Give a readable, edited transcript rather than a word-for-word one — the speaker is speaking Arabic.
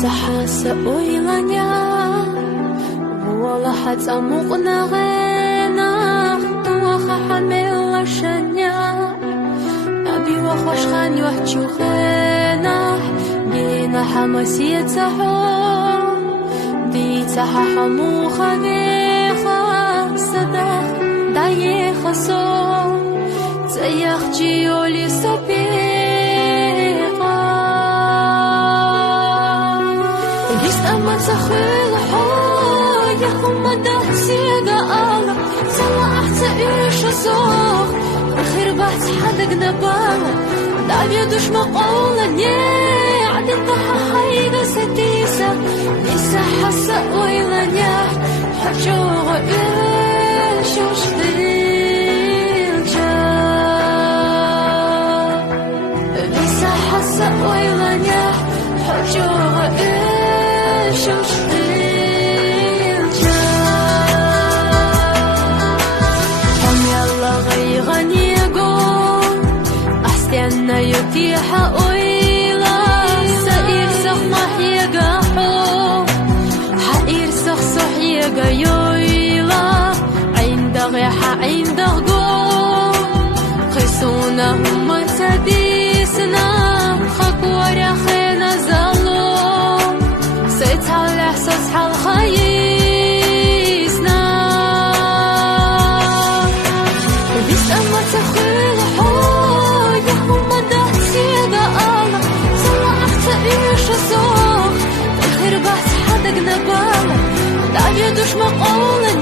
Сахаса ойланя Вола хацамуqnaghenach Tuacha hamelashanya Abiwa khwashkhan yuhchukhenach Bina hamasiyatsaho Ditsaha hamuchagecha Sadach dayecha so Tsayach jiyoli sapir أما تخيل حاجة هم دهسيقة الله صلاح تعيش صوخ الخير بحث حدق نبالة دعم يدوش مقولة نيه عدن ضحى حيقة ستيسة ليسا حسا ويلا نيه حجوغ إيش وشفيلجا ليسا حسا ويلا نيه حجوغ إيش يتيحة أويلا سائر سخ محيقا حو حائر سخ صحيقا يويلا عند غيحة عند غو خيسونا هم تديسنا خكورا خينا زالو سيتحال سيتحال خيسنا بيس أما تخيل حوية هم دهسيقا الله صلاح تعيش صوخ الخير بحث حدق نبالة دعم يدوش مقولة